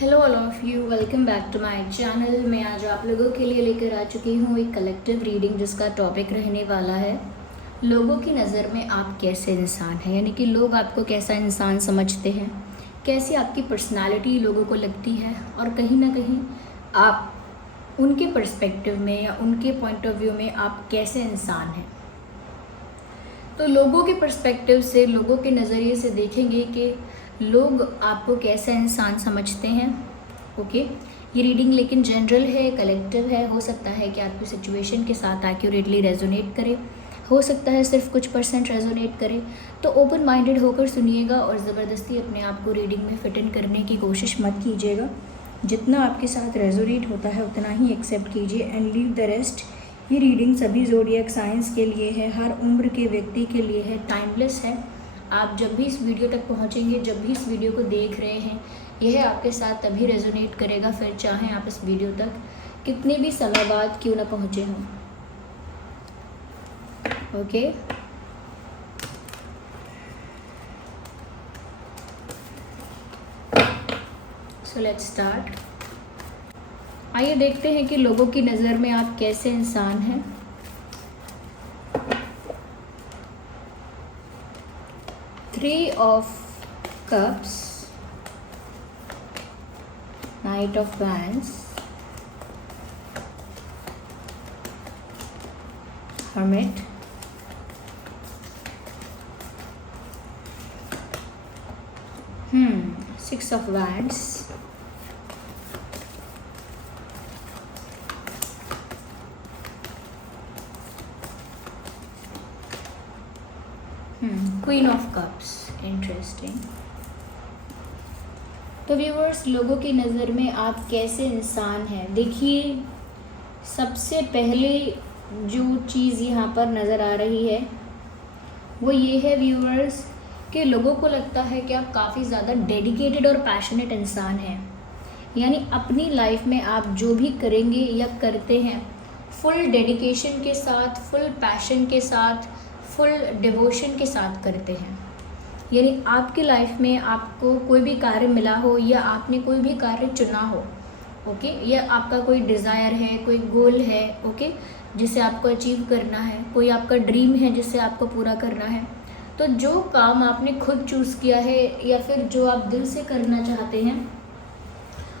Hello all of you, welcome back to my channel. मैं आज आप लोगों के लिए लेकर आ चुकी हूँ एक कलेक्टिव रीडिंग जिसका टॉपिक रहने वाला है लोगों की नज़र में आप कैसे इंसान हैं, यानी कि लोग आपको कैसा इंसान समझते हैं, कैसी आपकी पर्सनालिटी लोगों को लगती है और कहीं ना कहीं आप उनके पर्सपेक्टिव में या उनके पॉइंट ऑफ व्यू में आप कैसे इंसान हैं। तो लोगों के पर्सपेक्टिव से, लोगों के नज़रिए से देखेंगे कि लोग आपको कैसा इंसान समझते हैं। ओके, ये रीडिंग लेकिन जनरल है, कलेक्टिव है। हो सकता है कि आपकी सिचुएशन के साथ एक्यूरेटली रेजोनेट करे, हो सकता है सिर्फ कुछ % रेजोनेट करे। तो ओपन माइंडेड होकर सुनिएगा और ज़बरदस्ती अपने आप को रीडिंग में फिट इन करने की कोशिश मत कीजिएगा। जितना आपके साथ रेजोनेट होता है उतना ही एक्सेप्ट कीजिए एंड लीव द रेस्ट। ये रीडिंग सभी ज़ोडिएक साइंस के लिए है, हर उम्र के व्यक्ति के लिए है, टाइमलेस है। आप जब भी इस वीडियो तक पहुंचेंगे, जब भी इस वीडियो को देख रहे हैं, यह आपके साथ तभी रेजोनेट करेगा, फिर चाहे आप इस वीडियो तक कितने भी समय बाद क्यों ना पहुंचे हों। Okay, so let's start. आइए देखते हैं कि लोगों की नज़र में आप कैसे इंसान हैं। Three of Cups, Knight of Wands, Hermit, Six of Wands, queen of cups. Interesting. तो व्यूवर्स, लोगों की नज़र में आप कैसे इंसान हैं। देखिए, सबसे पहले जो चीज़ यहाँ पर नज़र आ रही है वो ये है व्यूवर्स कि लोगों को लगता है कि आप काफ़ी ज़्यादा डेडिकेटेड और पैशनेट इंसान हैं। यानी अपनी लाइफ में आप जो भी करेंगे या करते हैं फुल डेडिकेशन के साथ, फुल पैशन के साथ, फुल डिवोशन के साथ करते हैं। यानी आपकी लाइफ में आपको कोई भी कार्य मिला हो या आपने कोई भी कार्य चुना हो, ओके, या आपका कोई डिज़ायर है, कोई गोल है, ओके, जिसे आपको अचीव करना है, कोई आपका ड्रीम है जिसे आपको पूरा करना है, तो जो काम आपने खुद चूज़ किया है या फिर जो आप दिल से करना चाहते हैं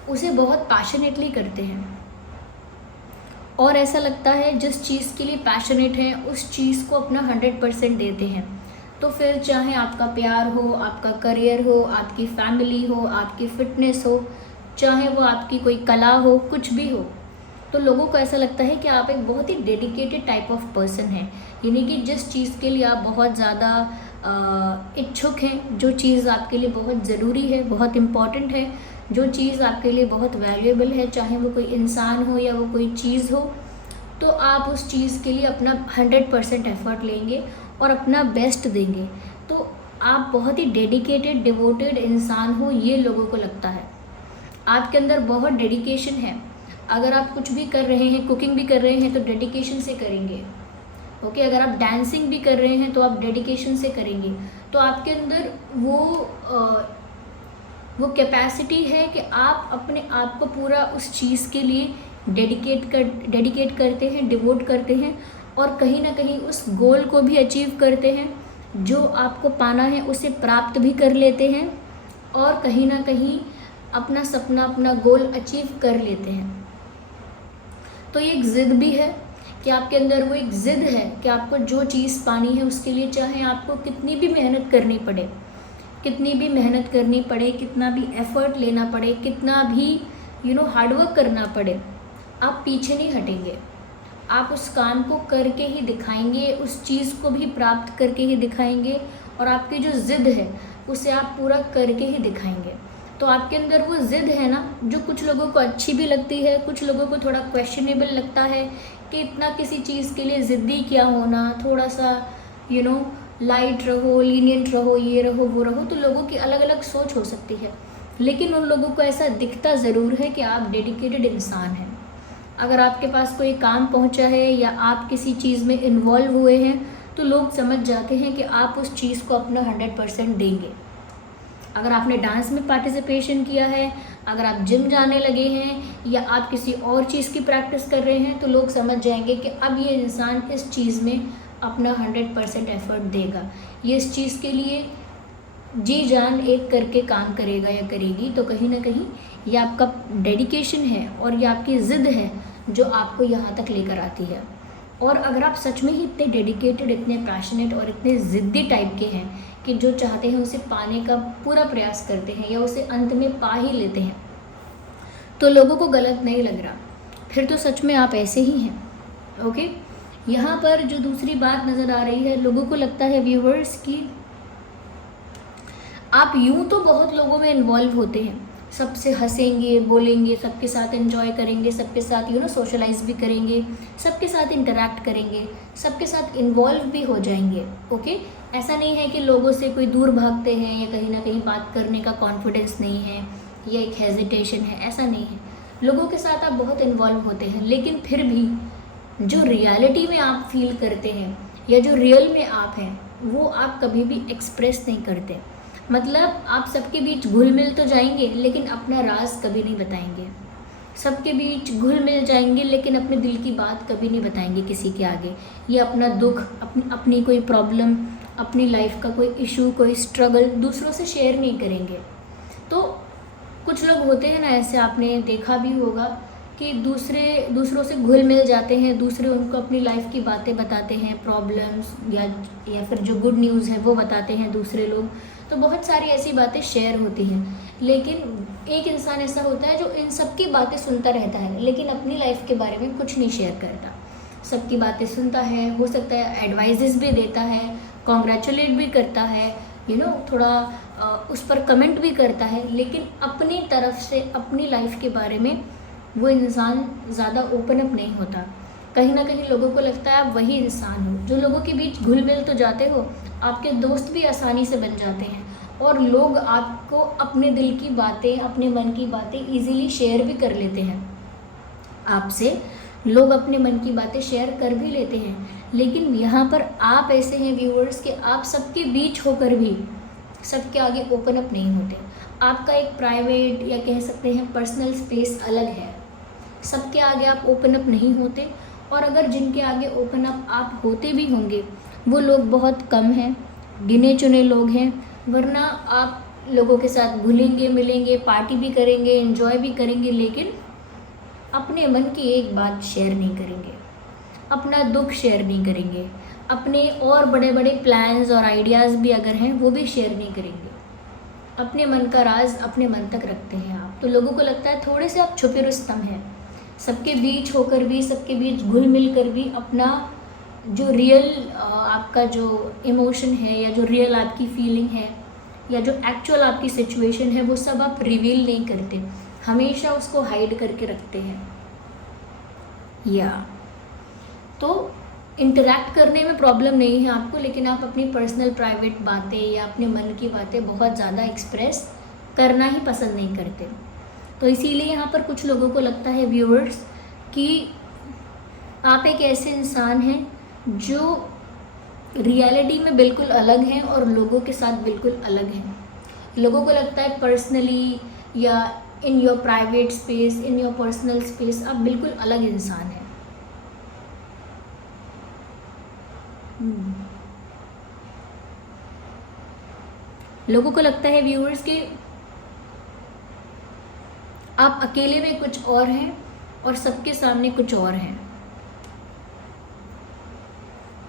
उसे बहुत पैशनेटली करते हैं। और ऐसा लगता है जिस चीज़ के लिए पैशनेट हैं उस चीज़ को अपना 100% देते हैं। तो फिर चाहे आपका प्यार हो, आपका करियर हो, आपकी फैमिली हो, आपकी फिटनेस हो, चाहे वो आपकी कोई कला हो, कुछ भी हो, तो लोगों को ऐसा लगता है कि आप एक बहुत ही डेडिकेटेड टाइप ऑफ पर्सन हैं। यानी कि जिस चीज़ के लिए आप बहुत ज़्यादा इच्छुक हैं, जो चीज़ आपके लिए बहुत ज़रूरी है, बहुत इम्पॉर्टेंट है, जो चीज़ आपके लिए बहुत वैल्यूएबल है, चाहे वो कोई इंसान हो या वो कोई चीज़ हो, तो आप उस चीज़ के लिए अपना 100% एफर्ट लेंगे और अपना बेस्ट देंगे। तो आप बहुत ही डेडिकेटेड, डिवोटेड इंसान हो, ये लोगों को लगता है। आपके अंदर बहुत डेडिकेशन है। अगर आप कुछ भी कर रहे हैं, कुकिंग भी कर रहे हैं तो डेडिकेशन से करेंगे, ओके, अगर आप डांसिंग भी कर रहे हैं तो आप डेडिकेशन से करेंगे। तो आपके अंदर वो कैपेसिटी है कि आप अपने आप को पूरा उस चीज़ के लिए डेडिकेट करते हैं, डिवोट करते हैं और कहीं ना कहीं उस गोल को भी अचीव करते हैं। जो आपको पाना है उसे प्राप्त भी कर लेते हैं और कहीं ना कहीं अपना सपना, अपना गोल अचीव कर लेते हैं। तो ये एक ज़िद भी है कि आपके अंदर वो एक ज़िद है कि आपको जो चीज़ पानी है उसके लिए चाहे आपको कितनी भी मेहनत करनी पड़े, कितनी भी मेहनत करनी पड़े, कितना भी एफ़र्ट लेना पड़े, कितना भी हार्डवर्क करना पड़े, आप पीछे नहीं हटेंगे। आप उस काम को करके ही दिखाएंगे, उस चीज़ को भी प्राप्त करके ही दिखाएंगे और आपकी जो ज़िद है उसे आप पूरा करके ही दिखाएंगे। तो आपके अंदर वो ज़िद है ना, जो कुछ लोगों को अच्छी भी लगती है, कुछ लोगों को थोड़ा क्वेश्चनेबल लगता है कि इतना किसी चीज़ के लिए ज़िद्दी क्या होना, थोड़ा सा लाइट रहो, लीनियंट रहो, ये रहो, वो रहो। तो लोगों की अलग अलग सोच हो सकती है, लेकिन उन लोगों को ऐसा दिखता ज़रूर है कि आप डेडिकेटेड इंसान हैं। अगर आपके पास कोई काम पहुंचा है या आप किसी चीज़ में इन्वॉल्व हुए हैं तो लोग समझ जाते हैं कि आप उस चीज़ को अपना 100% देंगे। अगर आपने डांस में पार्टिसिपेशन किया है, अगर आप जिम जाने लगे हैं या आप किसी और चीज़ की प्रैक्टिस कर रहे हैं, तो लोग समझ जाएंगे कि अब ये इंसान इस चीज़ में अपना 100% एफर्ट देगा, ये इस चीज़ के लिए जी जान एक करके काम करेगा या करेगी। तो कहीं ना कहीं ये आपका डेडिकेशन है और ये आपकी ज़िद है जो आपको यहाँ तक लेकर आती है। और अगर आप सच में ही इतने डेडिकेटेड, इतने पैशनेट और इतने ज़िद्दी टाइप के हैं कि जो चाहते हैं उसे पाने का पूरा प्रयास करते हैं या उसे अंत में पा ही लेते हैं, तो लोगों को गलत नहीं लग रहा, फिर तो सच में आप ऐसे ही हैं। ओके, यहाँ पर जो दूसरी बात नज़र आ रही है, लोगों को लगता है व्यूवर्स कि आप यूं तो बहुत लोगों में इन्वॉल्व होते हैं, सबसे हंसेंगे, बोलेंगे, सबके साथ एंजॉय करेंगे, सबके साथ सोशलाइज भी करेंगे, सबके साथ इंटरैक्ट करेंगे, सबके साथ इन्वॉल्व भी हो जाएंगे। ओके, ऐसा नहीं है कि लोगों से कोई दूर भागते हैं या कहीं ना कहीं बात करने का कॉन्फिडेंस नहीं है या एक हेजिटेशन है, ऐसा नहीं है। लोगों के साथ आप बहुत इन्वॉल्व होते हैं, लेकिन फिर भी जो रियलिटी में आप फील करते हैं या जो रियल में आप हैं, वो आप कभी भी एक्सप्रेस नहीं करते। मतलब आप सबके बीच घुल मिल तो जाएंगे, लेकिन अपना राज कभी नहीं बताएंगे। सबके बीच घुल मिल जाएंगे, लेकिन अपने दिल की बात कभी नहीं बताएंगे किसी के आगे। ये अपना दुख, अपनी कोई प्रॉब्लम, अपनी लाइफ का कोई इशू, कोई स्ट्रगल दूसरों से शेयर नहीं करेंगे। तो कुछ लोग होते हैं ना ऐसे, आपने देखा भी होगा कि दूसरों से घुल मिल जाते हैं, दूसरे उनको अपनी लाइफ की बातें बताते हैं, प्रॉब्लम्स या फिर जो गुड न्यूज़ है वो बताते हैं दूसरे लोग। तो बहुत सारी ऐसी बातें शेयर होती हैं, लेकिन एक इंसान ऐसा होता है जो इन सब की बातें सुनता रहता है, लेकिन अपनी लाइफ के बारे में कुछ नहीं शेयर करता। सबकी बातें सुनता है, हो सकता है एडवाइजेस भी देता है, कॉन्ग्रेचुलेट भी करता है, थोड़ा उस पर कमेंट भी करता है, लेकिन अपनी तरफ से अपनी लाइफ के बारे में वो इंसान ज़्यादा ओपन अप नहीं होता। कहीं ना कहीं लोगों को लगता है आप वही इंसान हो जो लोगों के बीच घुल मिल तो जाते हो, आपके दोस्त भी आसानी से बन जाते हैं और लोग आपको अपने दिल की बातें, अपने मन की बातें इजीली शेयर भी कर लेते हैं आपसे। लोग अपने मन की बातें शेयर कर भी लेते हैं, लेकिन यहाँ पर आप ऐसे हैं व्यूअर्स कि आप सबके बीच होकर भी सबके आगे ओपन अप नहीं होते। आपका एक प्राइवेट या कह सकते हैं पर्सनल स्पेस अलग है, सबके आगे आप ओपन अप नहीं होते। और अगर जिनके आगे ओपन अप आप होते भी होंगे, वो लोग बहुत कम हैं, गिने चुने लोग हैं। वरना आप लोगों के साथ घुलेंगे मिलेंगे, पार्टी भी करेंगे, एंजॉय भी करेंगे, लेकिन अपने मन की एक बात शेयर नहीं करेंगे, अपना दुख शेयर नहीं करेंगे, अपने और बड़े बड़े प्लान्स और आइडियाज़ भी अगर हैं वो भी शेयर नहीं करेंगे। अपने मन का राज अपने मन तक रखते हैं आप। तो लोगों को लगता है थोड़े से आप छुपे रुस्तम हैं, सबके बीच होकर भी, सबके बीच घुल मिल कर भी अपना जो रियल आपका जो इमोशन है या जो रियल आपकी फीलिंग है या जो एक्चुअल आपकी सिचुएशन है, वो सब आप रिवील नहीं करते, हमेशा उसको हाइड करके रखते हैं। या तो इंटरैक्ट करने में प्रॉब्लम नहीं है आपको, लेकिन आप अपनी पर्सनल प्राइवेट बातें या अपने मन की बातें बहुत ज़्यादा एक्सप्रेस करना ही पसंद नहीं करते। तो इसीलिए यहाँ पर कुछ लोगों को लगता है व्यूअर्स कि आप एक ऐसे इंसान हैं जो रियलिटी में बिल्कुल अलग हैं और लोगों के साथ बिल्कुल अलग हैं। लोगों को लगता है पर्सनली या in your private space, in your personal space आप बिल्कुल अलग इंसान हैं। लोगों को लगता है व्यूअर्स कि आप अकेले में कुछ और हैं और सबके सामने कुछ और हैं।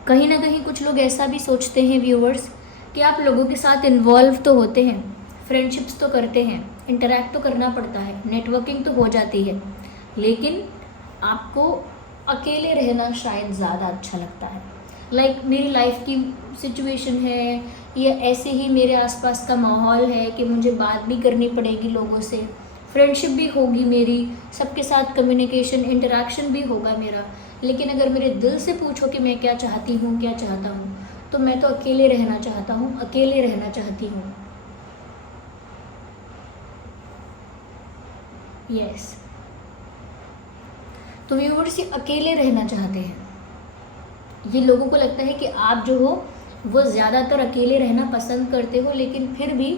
कहीं ना कहीं कुछ लोग ऐसा भी सोचते हैं व्यूअर्स कि आप लोगों के साथ इन्वॉल्व तो होते हैं, फ्रेंडशिप्स तो करते हैं, इंटरैक्ट तो करना पड़ता है, नेटवर्किंग तो हो जाती है, लेकिन आपको अकेले रहना शायद ज़्यादा अच्छा लगता है। लाइक मेरी लाइफ की सिचुएशन है या ऐसे ही मेरे आसपास का माहौल है कि मुझे बात भी करनी पड़ेगी लोगों से, फ्रेंडशिप भी होगी मेरी, सबके साथ कम्युनिकेशन इंटरेक्शन भी होगा मेरा, लेकिन अगर मेरे दिल से पूछो कि मैं क्या चाहती हूँ, क्या चाहता हूँ, तो मैं तो अकेले रहना चाहता हूँ, अकेले रहना चाहती हूँ। यस, तो व्यूअर्स ये अकेले रहना चाहते हैं। ये लोगों को लगता है कि आप जो हो वो ज़्यादातर अकेले रहना पसंद करते हो, लेकिन फिर भी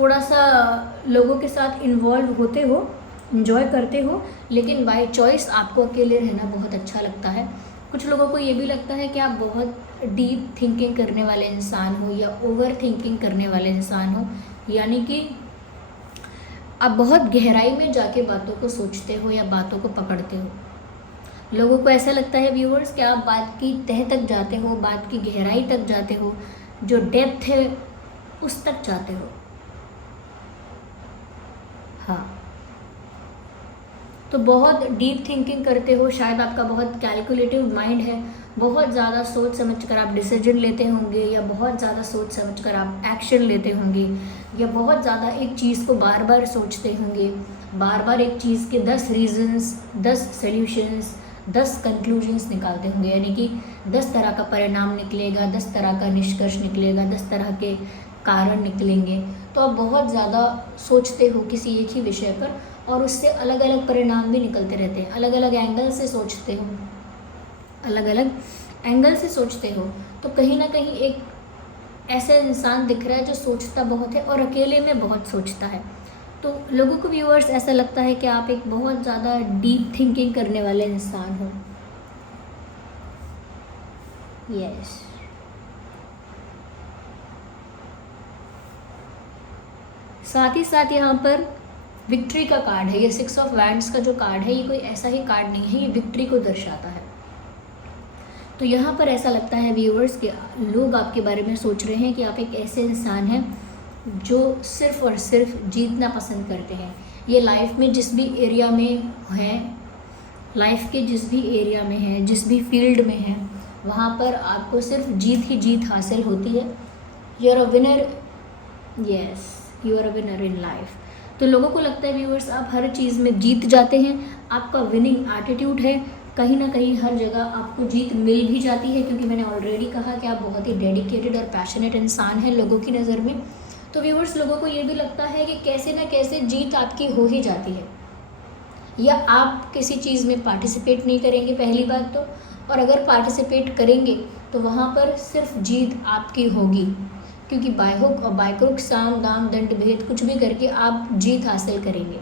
थोड़ा सा लोगों के साथ इन्वॉल्व होते हो, इन्जॉय करते हो, लेकिन बाय चॉइस आपको अकेले रहना बहुत अच्छा लगता है। कुछ लोगों को ये भी लगता है कि आप बहुत डीप थिंकिंग करने वाले इंसान हो या ओवर थिंकिंग करने वाले इंसान हो, यानी कि आप बहुत गहराई में जाके बातों को सोचते हो या बातों को पकड़ते हो। लोगों को ऐसा लगता है व्यूअर्स कि आप बात की तह तक जाते हो, बात की गहराई तक जाते हो, जो डेप्थ है उस तक जाते हो। हाँ, तो बहुत डीप थिंकिंग करते हो, शायद आपका बहुत कैलकुलेटिव माइंड है, बहुत ज़्यादा सोच समझ कर आप डिसीजन लेते होंगे, या बहुत ज़्यादा सोच समझ कर आप एक्शन लेते होंगे, या बहुत ज़्यादा एक चीज़ को बार बार सोचते होंगे, बार बार एक चीज़ के 10 रीजंस, 10 सॉल्यूशंस, 10 कंक्लूजन्स निकालते होंगे, यानी कि 10 तरह का परिणाम निकलेगा, 10 तरह का निष्कर्ष निकलेगा, 10 तरह के कारण निकलेंगे। तो आप बहुत ज़्यादा सोचते हो किसी एक ही विषय पर, और उससे अलग अलग परिणाम भी निकलते रहते हैं। अलग अलग एंगल से सोचते हो, अलग अलग एंगल से सोचते हो, तो कहीं ना कहीं एक ऐसा इंसान दिख रहा है जो सोचता बहुत है और अकेले में बहुत सोचता है। तो लोगों को व्यूअर्स ऐसा लगता है कि आप एक बहुत ज़्यादा डीप थिंकिंग करने वाले इंसान हो। यस, साथ ही साथ यहाँ पर विक्ट्री का कार्ड है, ये 6 ऑफ वैंड्स का जो कार्ड है, ये कोई ऐसा ही कार्ड नहीं है, ये विक्ट्री को दर्शाता है। तो यहाँ पर ऐसा लगता है व्यूअर्स कि लोग आपके बारे में सोच रहे हैं कि आप एक ऐसे इंसान हैं जो सिर्फ़ और सिर्फ जीतना पसंद करते हैं। ये लाइफ में जिस भी एरिया में हैं, लाइफ के जिस भी एरिया में हैं, जिस भी फील्ड में हैं, वहाँ पर आपको सिर्फ जीत ही जीत हासिल होती है। You are a winner, yes, you are a winner in life. तो लोगों को लगता है व्यूअर्स आप हर चीज़ में जीत जाते हैं, आपका विनिंग एटीट्यूड है, कहीं ना कहीं हर जगह आपको जीत मिल भी जाती है, क्योंकि मैंने ऑलरेडी कहा कि आप बहुत ही डेडिकेटेड और पैशनेट इंसान हैं लोगों की नज़र में। तो व्यूअर्स लोगों को ये भी लगता है कि कैसे ना कैसे जीत आपकी हो ही जाती है, या आप किसी चीज़ में पार्टिसिपेट नहीं करेंगे पहली बात तो, और अगर पार्टिसिपेट करेंगे तो वहाँ पर सिर्फ जीत आपकी होगी, क्योंकि बाय हुक और बाय क्रुक, साम दाम दंड भेद, कुछ भी करके आप जीत हासिल करेंगे।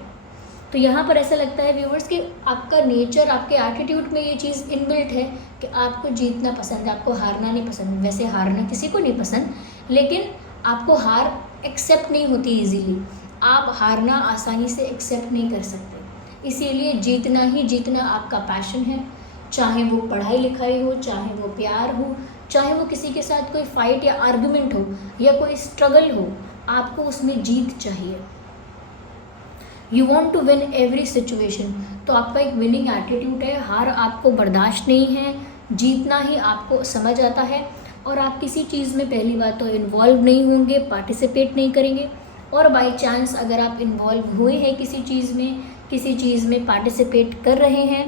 तो यहाँ पर ऐसा लगता है व्यूअर्स कि आपका नेचर, आपके एटीट्यूड में ये चीज़ इनबिल्ट है कि आपको जीतना पसंद है, आपको हारना नहीं पसंद। वैसे हारना किसी को नहीं पसंद, लेकिन आपको हार एक्सेप्ट नहीं होती इजीली, आप हारना आसानी से एक्सेप्ट नहीं कर सकते, इसीलिए जीतना ही जीतना आपका पैशन है। चाहे वो पढ़ाई लिखाई हो, चाहे वो प्यार हो, चाहे वो किसी के साथ कोई फाइट या आर्गुमेंट हो, या कोई स्ट्रगल हो, आपको उसमें जीत चाहिए। You want to win every situation. तो आपका एक विनिंग एटीट्यूड है, हार आपको बर्दाश्त नहीं है, जीतना ही आपको समझ आता है, और आप किसी चीज़ में पहली बात तो इन्वॉल्व नहीं होंगे, पार्टिसिपेट नहीं करेंगे, और बाई चांस अगर आप इन्वॉल्व हुए हैं किसी चीज़ में पार्टिसिपेट कर रहे हैं,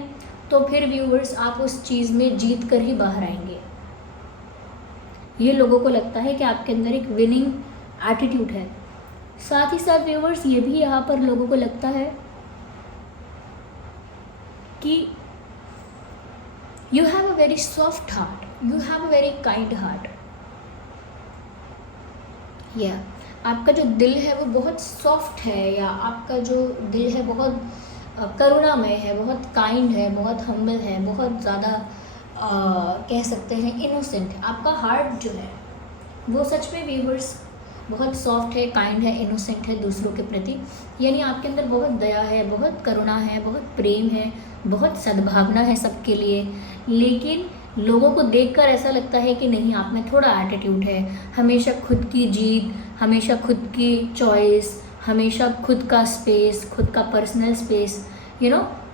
तो फिर व्यूअर्स आप उस चीज़ में जीत कर ही बाहर आएंगे। ये लोगों को लगता है कि आपके अंदर एक विनिंग एटीट्यूड है। साथ ही साथ व्यूअर्स ये भी यहाँ पर लोगों को लगता है कि you have a very soft heart, you have a very kind heart. या आपका जो दिल है वो बहुत सॉफ्ट है, या आपका जो दिल है बहुत करुणामय है, बहुत काइंड है, बहुत हम्बल है, बहुत ज़्यादा कह सकते हैं इनोसेंट है। आपका हार्ट जो है वो सच में व्यूअर्स बहुत सॉफ्ट है, काइंड है, इनोसेंट है दूसरों के प्रति, यानी आपके अंदर बहुत दया है, बहुत करुणा है, बहुत प्रेम है, बहुत सद्भावना है सबके लिए। लेकिन लोगों को देखकर ऐसा लगता है कि नहीं, आप में थोड़ा एटीट्यूड है, हमेशा खुद की जीत, हमेशा खुद की चॉइस, हमेशा खुद का स्पेस, खुद का पर्सनल स्पेस,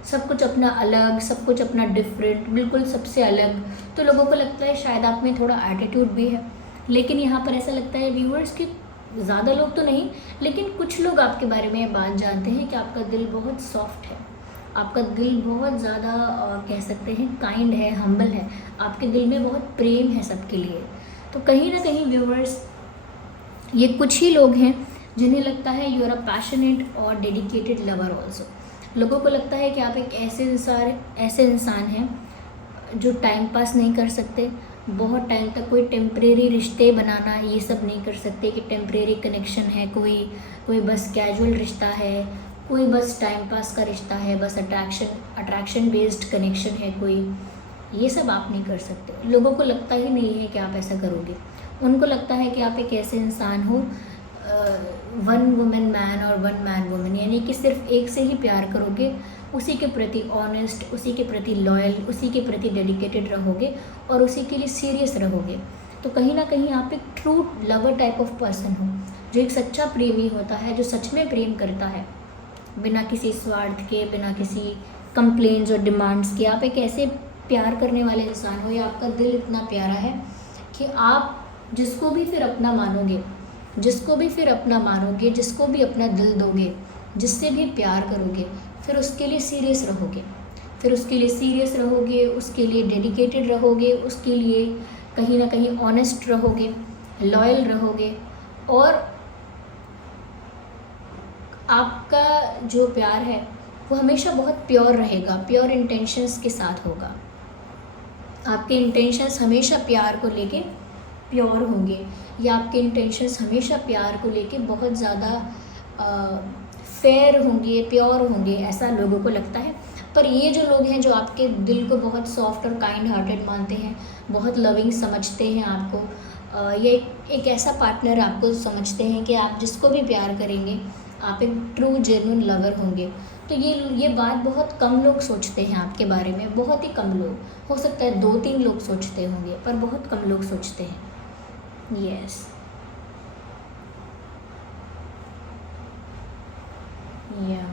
सब कुछ अपना अलग, सब कुछ अपना डिफरेंट, बिल्कुल सबसे अलग। तो लोगों को लगता है शायद आप में थोड़ा एटीट्यूड भी है। लेकिन यहाँ पर ऐसा लगता है व्यूअर्स कि ज़्यादा लोग तो नहीं, लेकिन कुछ लोग आपके बारे में ये बात जानते हैं कि आपका दिल बहुत सॉफ्ट है, आपका दिल बहुत ज़्यादा कह सकते हैं काइंड है, हम्बल है, आपके दिल में बहुत प्रेम है सबके लिए। तो कहीं ना कहीं व्यूअर्स ये कुछ ही लोग हैं जिन्हें लगता है यू आर अ पैशनेट और डेडिकेटेड लवर ऑल्सो। लोगों को लगता है कि आप एक ऐसे इंसान हैं जो टाइम पास नहीं कर सकते, बहुत टाइम तक कोई टेम्परेरी रिश्ते बनाना ये सब नहीं कर सकते कि टेम्परेरी कनेक्शन है, कोई बस कैजुअल रिश्ता है, कोई बस टाइम पास का रिश्ता है, बस अट्रैक्शन बेस्ड कनेक्शन है कोई, ये सब आप नहीं कर सकते। लोगों को लगता ही नहीं है कि आप ऐसा करोगे। उनको लगता है कि आप एक ऐसे इंसान हो, वन वुमेन मैन और वन मैन वुमेन, यानी कि सिर्फ एक से ही प्यार करोगे, उसी के प्रति ऑनेस्ट, उसी के प्रति लॉयल, उसी के प्रति डेडिकेटेड रहोगे और उसी के लिए सीरियस रहोगे। तो कहीं ना कहीं आप एक true lover type of person हो, जो एक सच्चा प्रेमी होता है, जो सच में प्रेम करता है बिना किसी स्वार्थ के, बिना किसी कंप्लेंट्स और डिमांड्स के। आप एक ऐसे प्यार करने वाले इंसान हो, या आपका दिल इतना प्यारा है कि आप जिसको भी फिर अपना मानोगे, जिसको भी अपना दिल दोगे, जिससे भी प्यार करोगे, फिर उसके लिए सीरियस रहोगे, उसके लिए डेडिकेटेड रहोगे, उसके लिए कहीं ना कहीं ऑनेस्ट रहोगे, लॉयल रहोगे, और आपका जो प्यार है वो हमेशा बहुत प्योर रहेगा, प्योर इंटेंशंस के साथ होगा। आपके इंटेंशंस हमेशा प्यार को लेके प्योर होंगे, या आपके इंटेंशंस हमेशा प्यार को लेके बहुत ज़्यादा फेयर होंगे, प्योर होंगे, ऐसा लोगों को लगता है। पर ये जो लोग हैं जो आपके दिल को बहुत सॉफ्ट और काइंड हार्टेड मानते हैं, बहुत लविंग समझते हैं आपको, ये एक ऐसा पार्टनर आपको समझते हैं कि आप जिसको भी प्यार करेंगे आप एक ट्रू जेन्युइन लवर होंगे। तो ये बात बहुत कम लोग सोचते हैं आपके बारे में, बहुत ही कम लोग, हो सकता है 2-3 लोग सोचते होंगे, पर बहुत कम लोग सोचते हैं। यस, या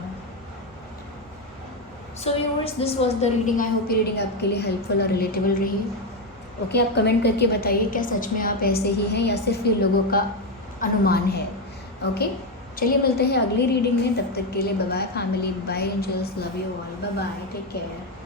so viewers, this was the reading. I hope ये रीडिंग आपके लिए हेल्पफुल और रिलेटेबल रही। ओके, आप कमेंट करके बताइए क्या सच में आप ऐसे ही हैं या सिर्फ ये लोगों का अनुमान है। ओके, चलिए मिलते हैं अगली रीडिंग में, तब तक के लिए bye bye family, bye angels, love you all, bye bye, take care.